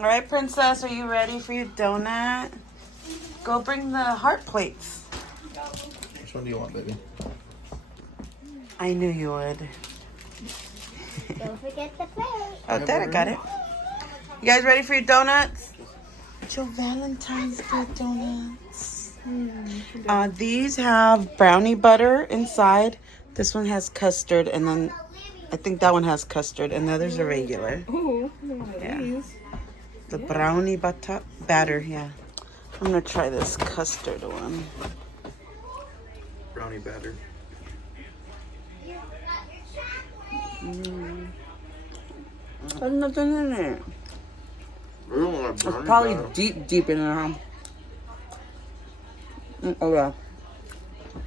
All right, princess, are you ready for your donut? Go bring the heart plates. Which one do you want, baby? I knew you would. Don't forget the plate. Oh, Dad, I got it. You guys ready for your donuts? Your Valentine's Day donuts. These have brownie butter inside. This one has custard, and then I think that one has custard, and the others are regular. Ooh, Yeah. The brownie batter, yeah. I'm gonna try this custard one. Brownie batter. There's nothing in it. We don't like It's brownie probably batter. deep in there, huh? Oh yeah.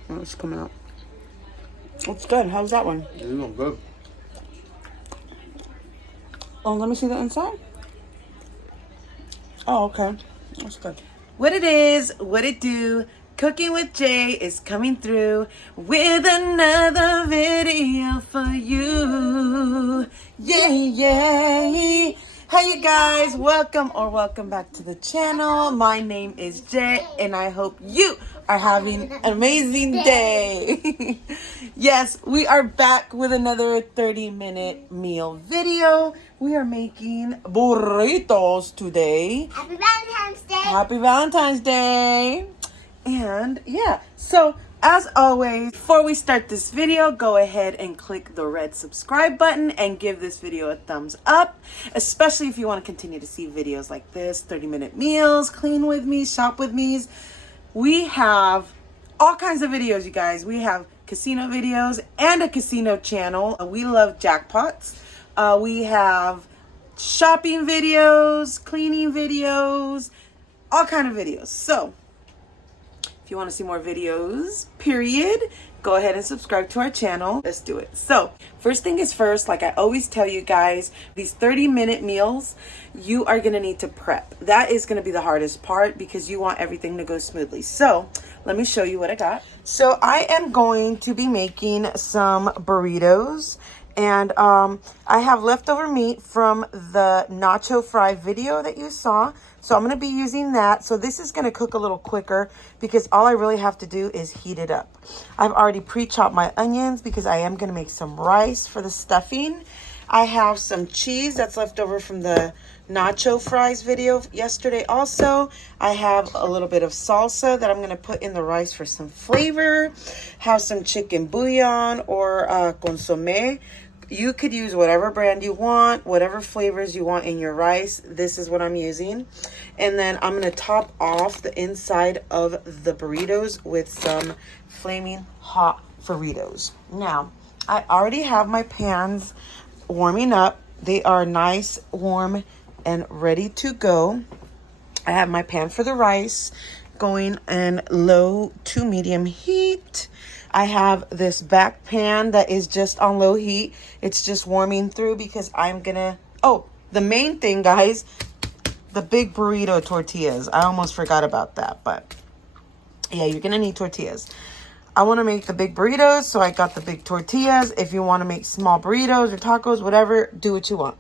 Oh, it's coming out. It's good. How's that one? These are good. Oh, let me see the inside. Oh, okay. That's good. What it is, what it do, Cooking with Jay is coming through with another video for you. Yay! Hey you guys, welcome back to the channel. My name is Jay and I hope you are having an amazing day. Yes, we are back with another 30-minute meal video. We are making burritos today. Happy Valentine's Day. Happy Valentine's Day. And yeah, so as always, before we start this video, go ahead and click the red subscribe button and give this video a thumbs up, especially if you want to continue to see videos like this, 30-minute meals, clean with me, shop with me. We have all kinds of videos, you guys. We have casino videos and a casino channel. We love jackpots. We have shopping videos, cleaning videos, all kind of videos. So if you want to see more videos, period, go ahead and subscribe to our channel. Let's do it. So first thing is first, like I always tell you guys, these 30-minute meals, you are going to need to prep. That is going to be the hardest part because you want everything to go smoothly. So let me show you what I got. So I am going to be making some burritos. And I have leftover meat from the nacho fry video that you saw. So I'm going to be using that. So this is going to cook a little quicker because all I really have to do is heat it up. I've already pre-chopped my onions because I am going to make some rice for the stuffing. I have some cheese that's left over from the nacho fries video yesterday also. I have a little bit of salsa that I'm going to put in the rice for some flavor. Have some chicken bouillon or consommé. You could use whatever brand you want, whatever flavors you want in your rice. This is what I'm using. And then I'm going to top off the inside of the burritos with some flaming hot Fritos. Now, I already have my pans warming up. They are nice, warm, and ready to go. I have my pan for the rice going in low to medium heat. I have this back pan that is just on low heat. It's just warming through because I'm gonna, oh, the main thing, guys, the big burrito tortillas. I almost forgot about that, but yeah, you're gonna need tortillas. I want to make the big burritos, so I got the big tortillas. If you want to make small burritos or tacos, whatever, do what you want.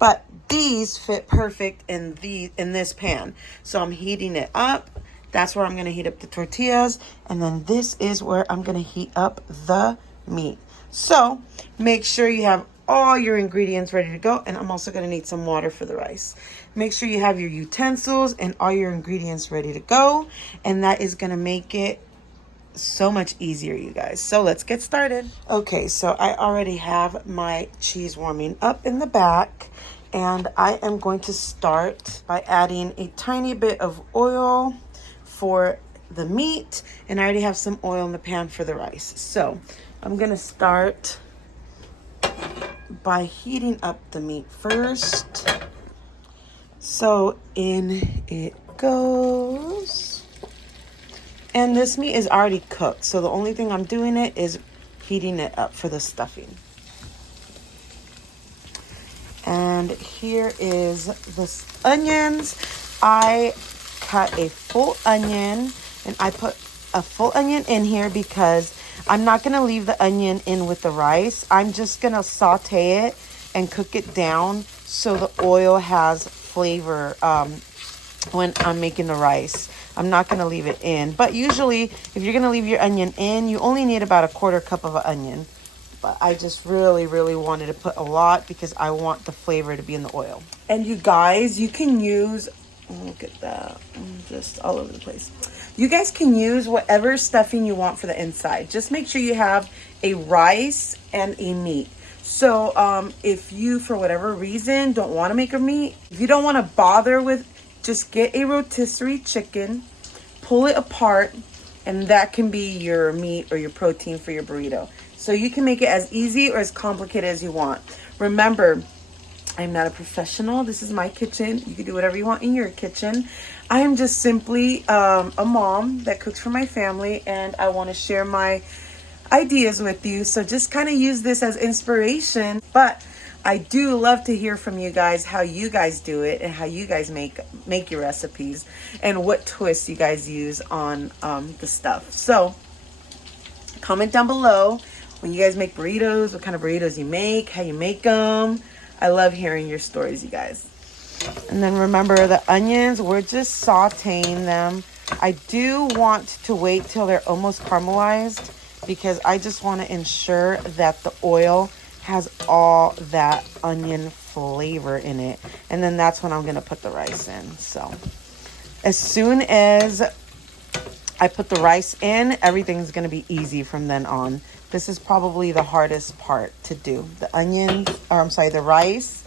But these fit perfect in this pan. So I'm heating it up. That's where I'm going to heat up the tortillas. And then this is where I'm going to heat up the meat. So make sure you have all your ingredients ready to go. And I'm also going to need some water for the rice. Make sure you have your utensils and all your ingredients ready to go. And that is going to make it so much easier, you guys. So let's get started. Okay, so I already have my cheese warming up in the back. And I am going to start by adding a tiny bit of oil for the meat, and I already have some oil in the pan for the rice. So I'm gonna start by heating up the meat first. So in it goes. And this meat is already cooked, so the only thing I'm doing it is heating it up for the stuffing. And here is the onions. I cut a full onion, and I put a full onion in here because I'm not going to leave the onion in with the rice. I'm just going to saute it and cook it down so the oil has flavor when I'm making the rice. I'm not going to leave it in. But usually, if you're going to leave your onion in, you only need about a 1/4 cup of an onion. But I just really, really wanted to put a lot because I want the flavor to be in the oil. And you guys, you can use, look at that, just all over the place. You guys can use whatever stuffing you want for the inside. Just make sure you have a rice and a meat. So if you, for whatever reason, don't want to make a meat, if you don't want to bother with, just get a rotisserie chicken, pull it apart, and that can be your meat or your protein for your burrito. So you can make it as easy or as complicated as you want. Remember, I'm not a professional. This is my kitchen. You can do whatever you want in your kitchen. I am just simply a mom that cooks for my family, and I want to share my ideas with you. So just kind of use this as inspiration. But I do love to hear from you guys how you guys do it and how you guys make your recipes and what twists you guys use on the stuff. So comment down below when you guys make burritos, what kind of burritos you make, how you make them. I love hearing your stories, you guys. And then remember the onions, we're just sauteing them. I do want to wait till they're almost caramelized because I just want to ensure that the oil has all that onion flavor in it. And then that's when I'm going to put the rice in. So as soon as I put the rice in, everything's going to be easy from then on. This is probably the hardest part to do. The onions, or I'm sorry, the rice,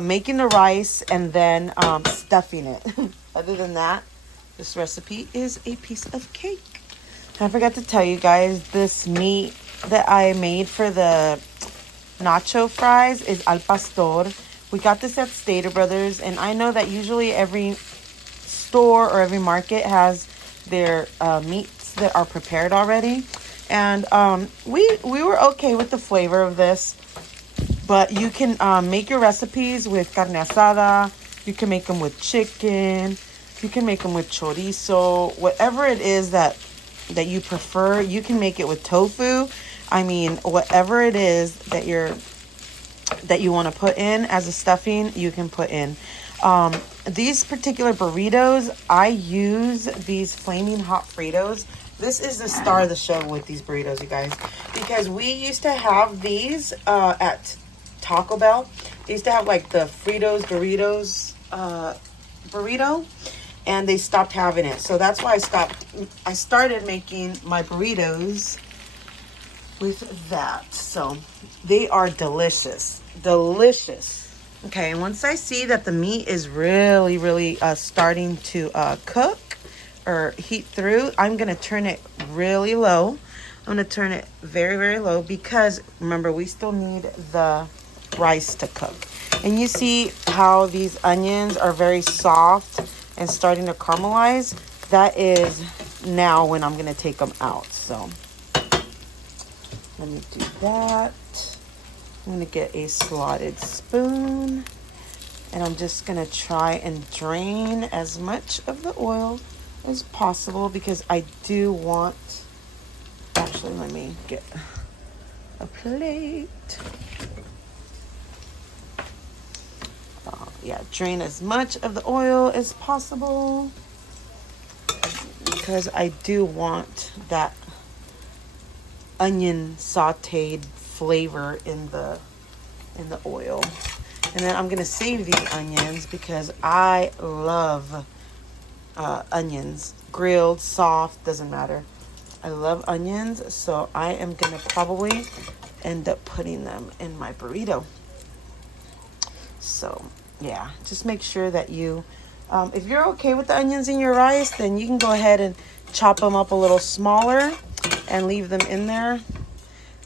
making the rice and then stuffing it. Other than that, this recipe is a piece of cake. I forgot to tell you guys, this meat that I made for the nacho fries is al pastor. We got this at Stater Brothers, and I know that usually every store or every market has their meats that are prepared already, and we were okay with the flavor of this, but you can make your recipes with carne asada. You can make them with chicken, you can make them with chorizo, whatever it is that you prefer. You can make it with tofu. I mean, whatever it is that you want to put in as a stuffing, you can put in. These particular burritos, I use these flaming hot Fritos. This is the star of the show with these burritos, you guys, because we used to have these at Taco Bell. They used to have like the Fritos Doritos burrito, and they stopped having it. So that's why I started making my burritos with that. So they are delicious. Okay, and once I see that the meat is really starting to cook or heat through, I'm gonna turn it really low. I'm gonna turn it very low because remember, we still need the rice to cook. And you see how these onions are very soft and starting to caramelize. That is now when I'm gonna take them out. So let me do that. I'm gonna get a slotted spoon, and I'm just gonna try and drain as much of the oil as possible because I do want, actually let me get a plate. Yeah, drain as much of the oil as possible because I do want that onion sauteed flavor in the oil. And then I'm gonna save these onions because I love onions, grilled, soft, doesn't matter. I love onions, so I am gonna probably end up putting them in my burrito. So yeah, just make sure that you if you're okay with the onions in your rice, then you can go ahead and chop them up a little smaller and leave them in there.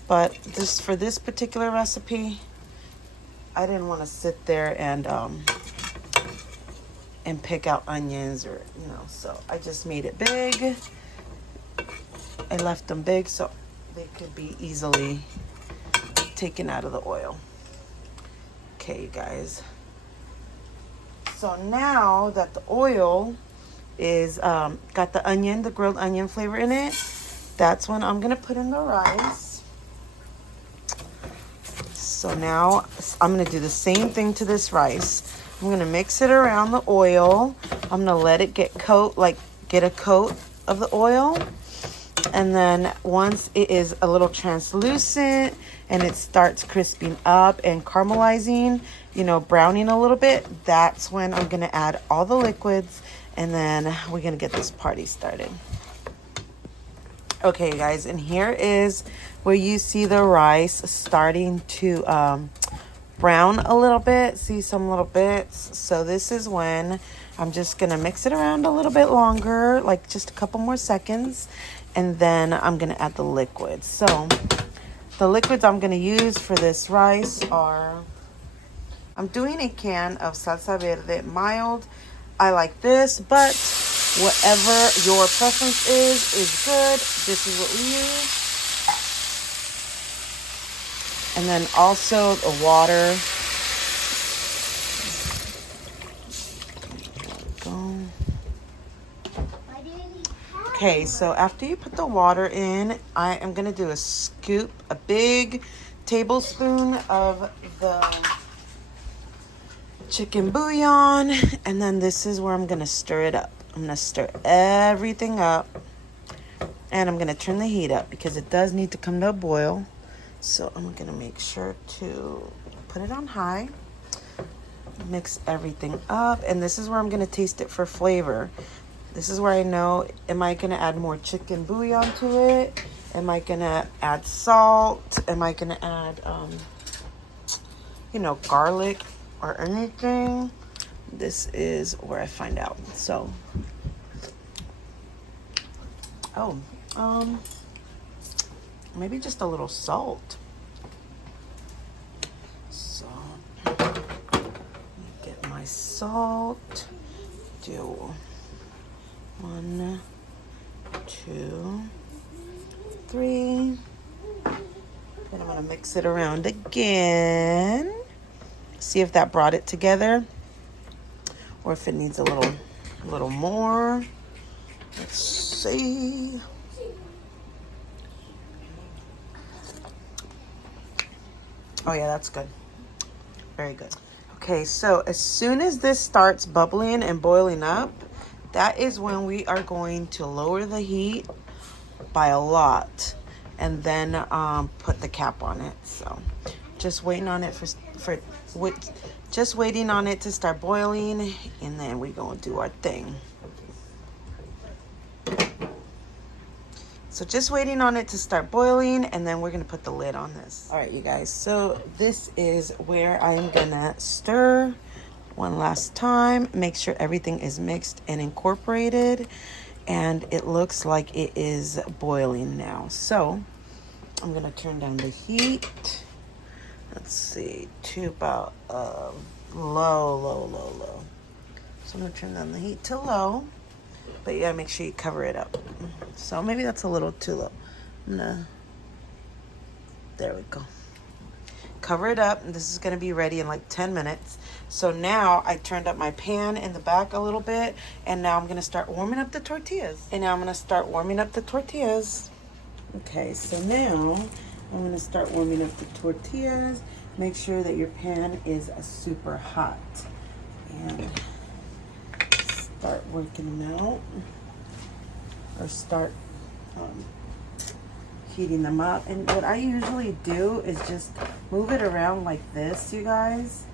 But just for this particular recipe, I didn't want to sit there and pick out onions, or so I just made it big. I left them big so they could be easily taken out of the oil. Okay, you guys. So now that the oil is got the onion, the grilled onion flavor in it, that's when I'm gonna put in the rice. So now I'm gonna do the same thing to this rice. I'm gonna mix it around the oil. I'm gonna let it get a coat of the oil. And then once it is a little translucent and it starts crisping up and caramelizing, you know, browning a little bit, that's when I'm gonna add all the liquids, and then we're gonna get this party started. Okay, guys, and here is where you see the rice starting to brown a little bit. See some little bits. So this is when I'm just gonna mix it around a little bit longer, like just a couple more seconds, and then I'm gonna add the liquids. So the liquids I'm gonna use for this rice are, I'm doing a can of salsa verde mild. I like this, but whatever your preference is good. This is what we use. And then also the water. There we go. Okay, so after you put the water in, I am gonna do a big tablespoon of the chicken bouillon, and then this is where I'm gonna stir it up. I'm gonna stir everything up, and I'm gonna turn the heat up because it does need to come to a boil. So I'm gonna make sure to put it on high, mix everything up, and this is where I'm gonna taste it for flavor. This is where I know, am I gonna add more chicken bouillon to it? Am I gonna add salt? Am I gonna add, you know, garlic or anything? This is where I find out. So, maybe just a little salt. So, get my salt. Do 1, 2, 3. Then I'm gonna mix it around again. See if that brought it together, or if it needs a little more. Let's see. Oh yeah, that's good. Very good. Okay, so as soon as this starts bubbling and boiling up, that is when we are going to lower the heat by a lot, and then put the cap on it. So just waiting on it just waiting on it to start boiling, and then we're gonna do our thing. So just waiting on it to start boiling, and then we're gonna put the lid on this. All right, you guys, so this is where I'm gonna stir one last time, make sure everything is mixed and incorporated, and it looks like it is boiling now. So I'm gonna turn down the heat. Let's see, to about low. So I'm gonna turn down the heat to low, but you gotta make sure you cover it up. So maybe that's a little too low. There we go. Cover it up, and this is gonna be ready in like 10 minutes. So now I turned up my pan in the back a little bit, and now I'm gonna start warming up the tortillas. Okay, so now I'm gonna start warming up the tortillas. Make sure that your pan is super hot, and start working them out, or start heating them up. And what I usually do is just move it around like this, you guys,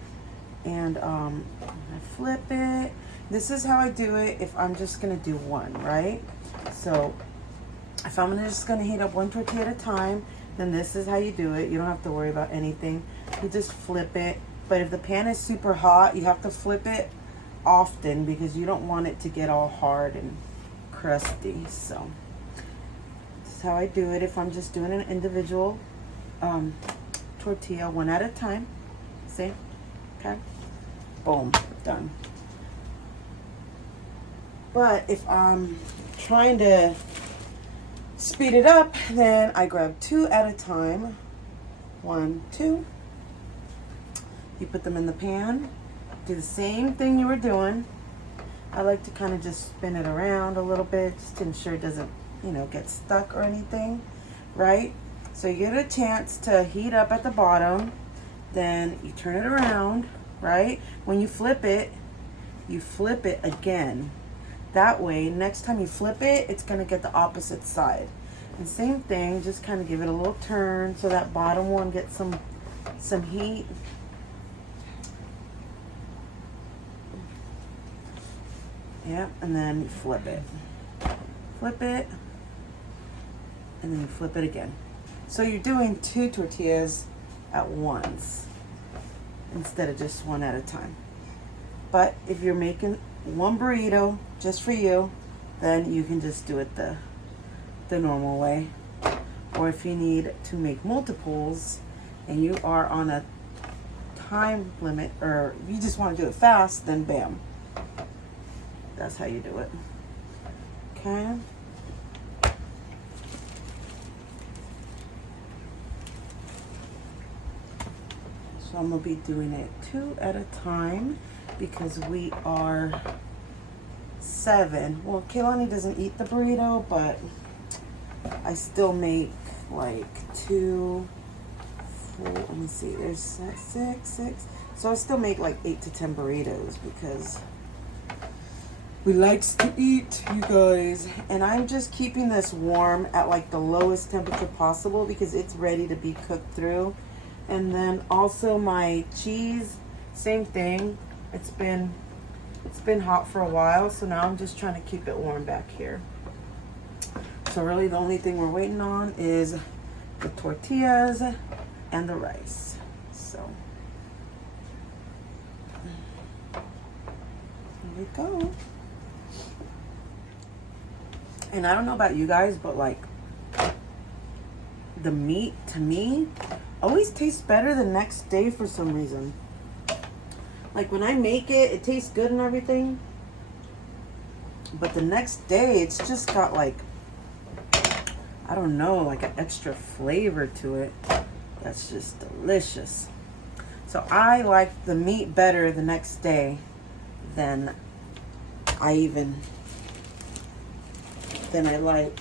and I flip it. This is how I do it if I'm just gonna do one, right? So if I'm just gonna heat up one tortilla at a time, then this is how you do it. You don't have to worry about anything. You just flip it. But if the pan is super hot, you have to flip it often because you don't want it to get all hard and crusty. So this is how I do it if I'm just doing an individual tortilla, one at a time. See? Okay? Boom. Done. But if I'm trying to speed it up, then I grab 2 at a time. 1, 2. You put them in the pan. Do the same thing you were doing. I like to kind of just spin it around a little bit just to ensure it doesn't, you know, get stuck or anything, right? So you get a chance to heat up at the bottom. Then you turn it around, right? When you flip it again. That way, next time you flip it, it's gonna get the opposite side. And same thing, just kind of give it a little turn so that bottom one gets some heat. Yep, and then you flip it. Flip it, and then you flip it again. So you're doing 2 tortillas at once instead of just one at a time. But if you're making one burrito just for you, then you can just do it the normal way. Or if you need to make multiples and you are on a time limit, or you just want to do it fast, then bam. That's how you do it. Okay. So I'm gonna be doing it 2 at a time because we are 7. Well, Kaylani doesn't eat the burrito, but I still make like 2, 4, let me see, there's 6. So I still make like 8 to 10 burritos because we likes to eat, you guys. And I'm just keeping this warm at like the lowest temperature possible because it's ready to be cooked through. And then also my cheese, same thing. It's been hot for a while, so now I'm just trying to keep it warm back here. So really the only thing we're waiting on is the tortillas and the rice. So here we go. And I don't know about you guys, but like the meat to me always tastes better the next day for some reason. Like when I make it, it tastes good and everything, but the next day it's just got like, I don't know, like an extra flavor to it that's just delicious. So I like the meat better the next day than I like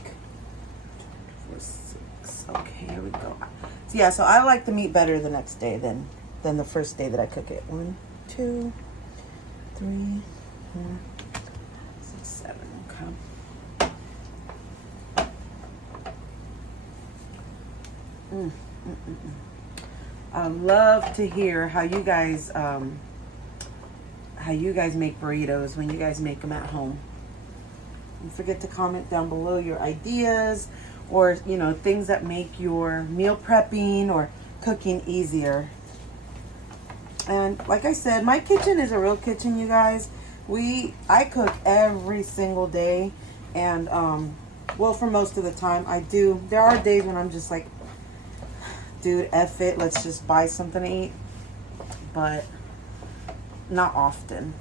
4, 6. Okay, here we go. So yeah, so I like the meat better the next day than the first day that I cook it. 1, 2, 3, 4, 6, 7. Okay. I love to hear how you guys make burritos when you guys make them at home. Don't forget to comment down below your ideas, or you know, things that make your meal prepping or cooking easier. And like I said, my kitchen is a real kitchen, you guys. I cook every single day, and well, for most of the time I do. There are days when I'm just like, dude, F it, let's just buy something to eat, but not often.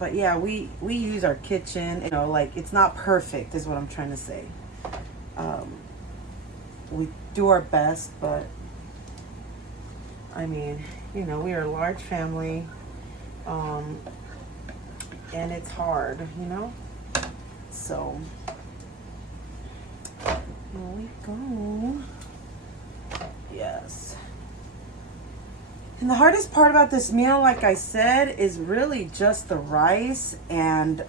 But yeah, we use our kitchen, you know, like it's not perfect is what I'm trying to say. We do our best, but I mean, you know, we are a large family, and it's hard, you know. So here we go. Yes. And the hardest part about this meal, like I said, is really just the rice and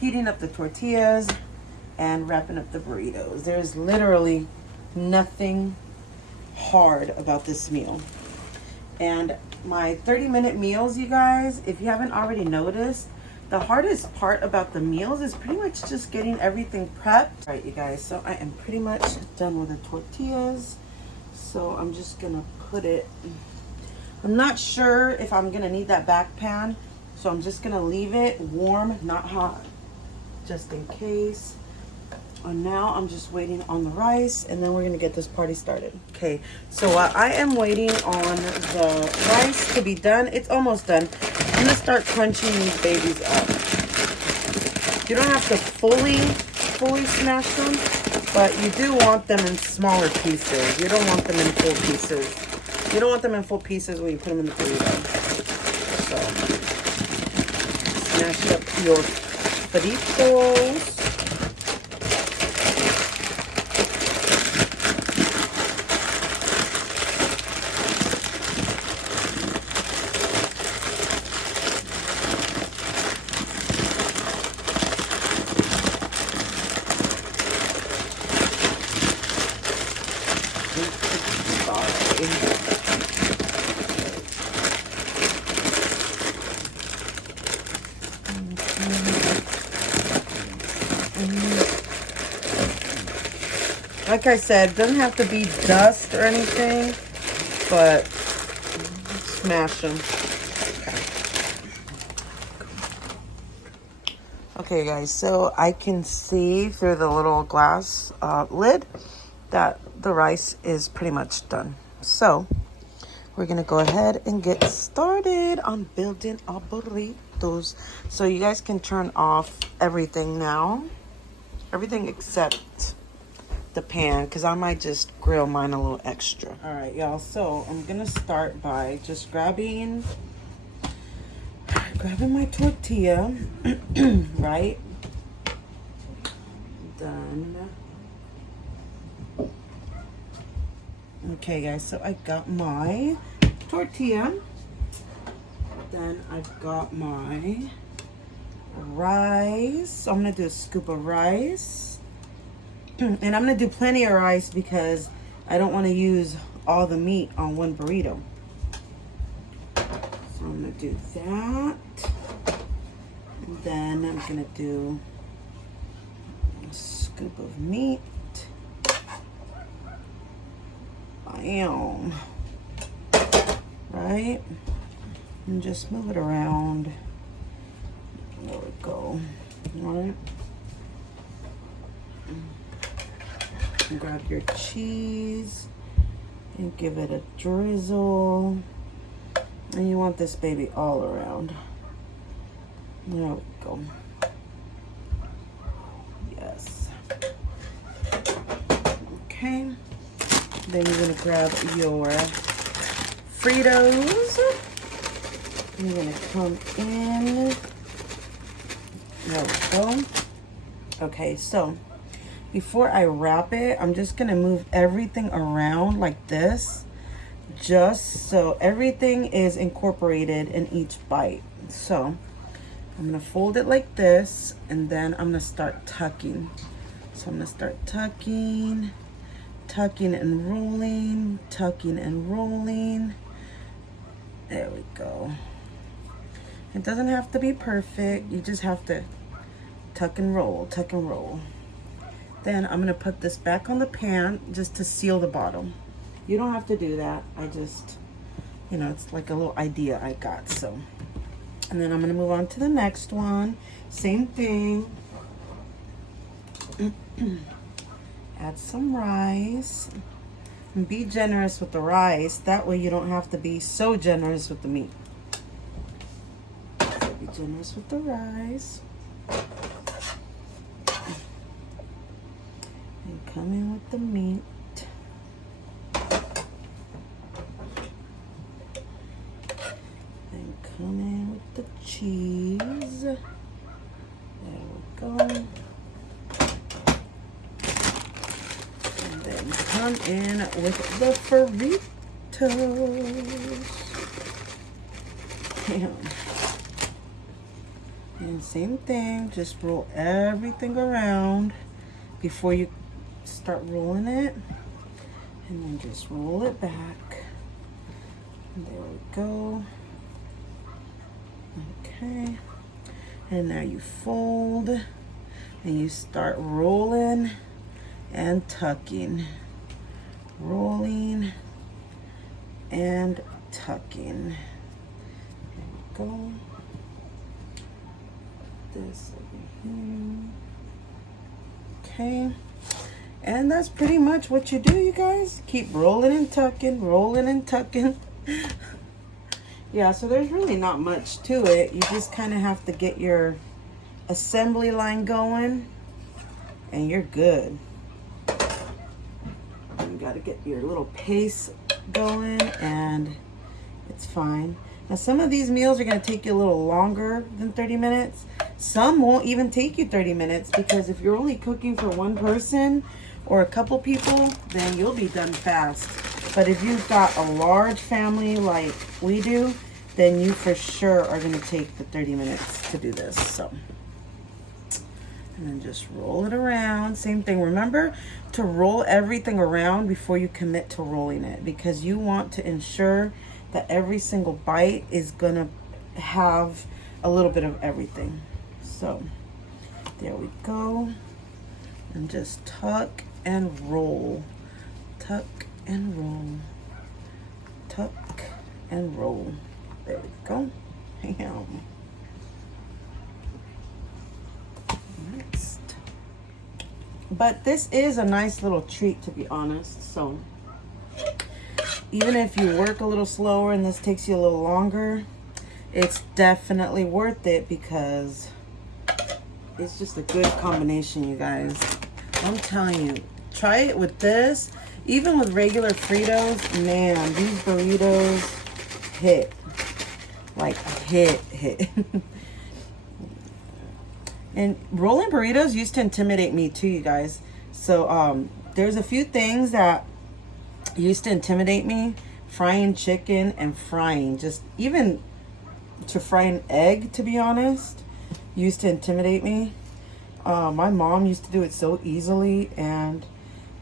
heating up the tortillas and wrapping up the burritos. There's literally nothing hard about this meal. And my 30-minute meals, you guys, if you haven't already noticed, the hardest part about the meals is pretty much just getting everything prepped. All right, you guys, so I am pretty much done with the tortillas. So I'm just gonna put it, I'm not sure if I'm gonna need that back pan, so I'm just gonna leave it warm, not hot, just in case. And now I'm just waiting on the rice, and then we're gonna get this party started. Okay, so while I am waiting on the rice to be done, it's almost done. I'm gonna start crunching these babies up. You don't have to fully smash them, but you do want them in smaller pieces. You don't want them in full pieces. You don't want them in full pieces when you put them in the burrito. So, smash up your fritos. Like I said, it doesn't have to be dust or anything, but smash them. Okay, guys, so I can see through the little glass lid that the rice is pretty much done. So we're gonna go ahead and get started on building our burritos. So you guys can turn off everything now, everything except the pan, because I might just grill mine a little extra. All right, y'all, so I'm gonna start by just grabbing my tortilla, right? Done. Okay, guys, so I got my tortilla. Then I've got my rice. So I'm gonna do a scoop of rice. And I'm gonna do plenty of rice because I don't want to use all the meat on one burrito. So I'm gonna do that. And then I'm gonna do a scoop of meat. Bam. Right? And just move it around. There we go. All right. And grab your cheese and give it a drizzle. And you want this baby all around. There we go. Yes. Okay. Then you're gonna grab your Fritos. You're gonna come in. There we go. Okay, so before I wrap it, I'm just gonna move everything around like this, just so everything is incorporated in each bite. So I'm gonna fold it like this, and then I'm gonna start tucking. So I'm gonna start tucking, tucking and rolling, tucking and rolling. There we go. It doesn't have to be perfect. You just have to tuck and roll, tuck and roll. Then I'm gonna put this back on the pan just to seal the bottom. You don't have to do that. I just, you know, it's like a little idea I got, so. And then I'm gonna move on to the next one. Same thing. Add some rice. And be generous with the rice. That way you don't have to be so generous with the meat. So be generous with the rice. And come in with the meat. And come in with the cheese. There we go. And then come in with the Fritos. And same thing, just roll everything around before you start rolling it, and then just roll it back. And there we go. Okay, and now you fold and you start rolling and tucking, rolling and tucking. There we go. This over here. Okay. And that's pretty much what you do, you guys. Keep rolling and tucking, rolling and tucking. Yeah, so there's really not much to it. You just kind of have to get your assembly line going and you're good. You got to get your little pace going and it's fine. Now some of these meals are going to take you a little longer than 30 minutes. Some won't even take you 30 minutes because if you're only cooking for one person or a couple people, then you'll be done fast. But if you've got a large family like we do, then you for sure are going to take the 30 minutes to do this. So, and And then just roll it around. Same thing. Remember to roll everything around before you commit to rolling it, because you want to ensure that every single bite is gonna have a little bit of everything. So there we go. And just tuck and roll. Tuck and roll. Tuck and roll. There we go. Bam. Next. But this is a nice little treat, to be honest. So even if you work a little slower and this takes you a little longer, it's definitely worth it because it's just a good combination, you guys. I'm telling you, try it with this. Even with regular Fritos, man, these burritos hit. Like, hit. And rolling burritos used to intimidate me too, you guys. So there's a few things that used to intimidate me. Frying chicken and frying, just even to fry an egg, to be honest, used to intimidate me. My mom used to do it so easily, and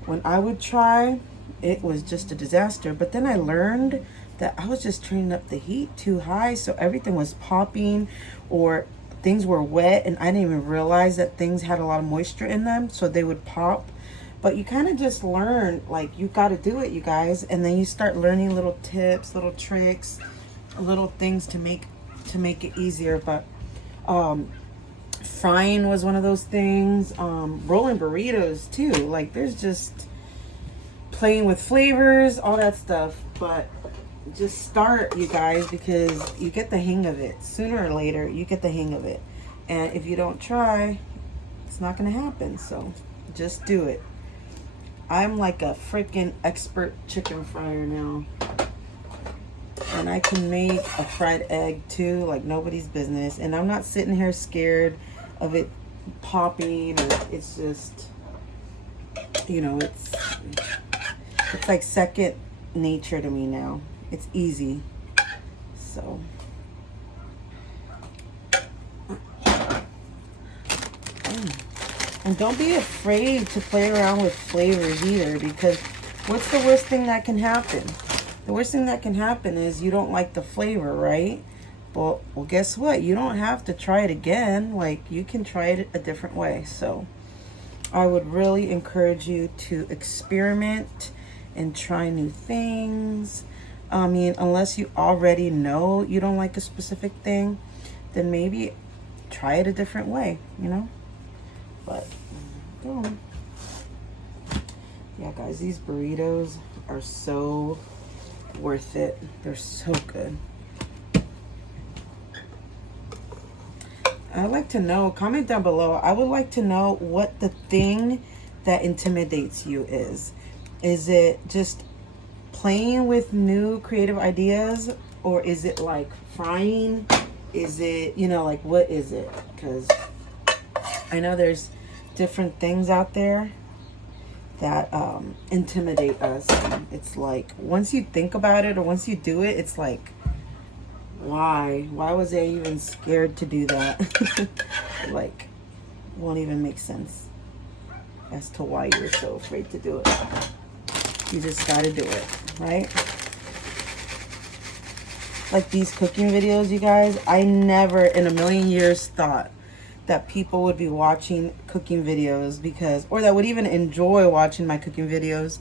when I would try, it was just a disaster. But then I learned that I was just turning up the heat too high, so everything was popping or things were wet, and I didn't even realize that things had a lot of moisture in them, so they would pop. But you kind of just learn, like, you got to do it, you guys, and then you start learning little tips, little tricks, little things to make it easier. But frying was one of those things. Rolling burritos too, like, there's just playing with flavors, all that stuff. But just start, you guys, because you get the hang of it. Sooner or later, you get the hang of it. And if you don't try, it's not going to happen. So just do it. I'm like a freaking expert chicken fryer now. And I can make a fried egg too, like nobody's business. And I'm not sitting here scared of it popping. Or it's just, you know, it's like second nature to me now. It's easy. So and don't be afraid to play around with flavors either, because what's the worst thing that can happen? The worst thing that can happen is you don't like the flavor, right? Well, guess what? You don't have to try it again. Like, you can try it a different way. So I would really encourage you to experiment and try new things. I mean, unless you already know you don't like a specific thing, then maybe try it a different way, you know? But, yeah, guys, these burritos are so worth it. They're so good. I'd like to know, comment down below, I would like to know what the thing that intimidates you is. Is it just playing with new creative ideas, or is it like frying? Is it, you know, like, what is it? Because I know there's different things out there that intimidate us. It's like, once you think about it or once you do it, it's like, why was I even scared to do that? Like, won't even make sense as to why you're so afraid to do it. You just gotta do it, right? Like these cooking videos, you guys, I never in a million years thought that people would be watching cooking videos because, or that would even enjoy watching my cooking videos,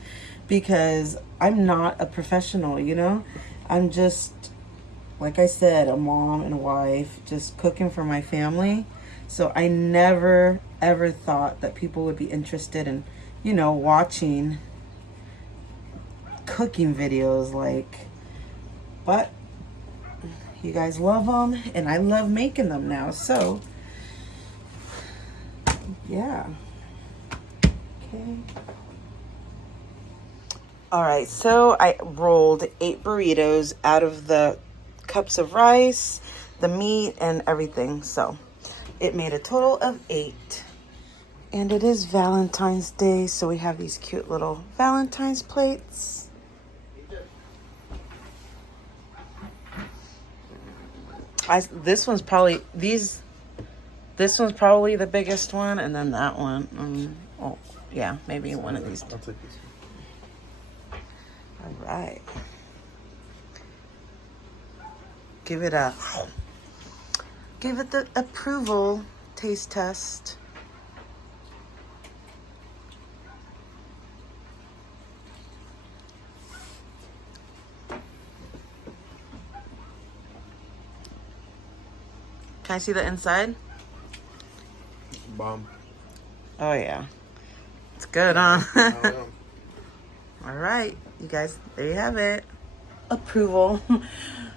because I'm not a professional, you know? I'm just, like I said, a mom and a wife, just cooking for my family. So I never, ever thought that people would be interested in, you know, watching cooking videos, like, but you guys love them and I love making them now. So yeah. Okay. All right, so I rolled 8 burritos out of the cups of rice, the meat, and everything. So it made a total of 8. And it is Valentine's Day, so we have these cute little Valentine's plates. This one's probably, this This one's probably the biggest one, and then that one. Oh, yeah, maybe one of these two. I'll take this one. All right. Give it the approval taste test. Can I see the inside? Bomb. Oh yeah. It's good, huh? Oh, yeah. All right, you guys, there you have it. Approval.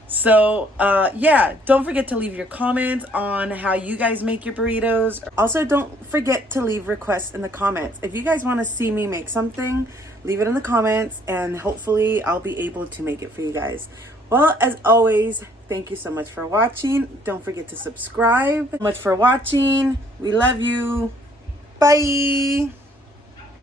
So, yeah, don't forget to leave your comments on how you guys make your burritos. Also, don't forget to leave requests in the comments. If you guys want to see me make something, leave it in the comments, and hopefully I'll be able to make it for you guys. Well, as always, thank you so much for watching. Don't forget to subscribe. Much for watching. We love you. Bye.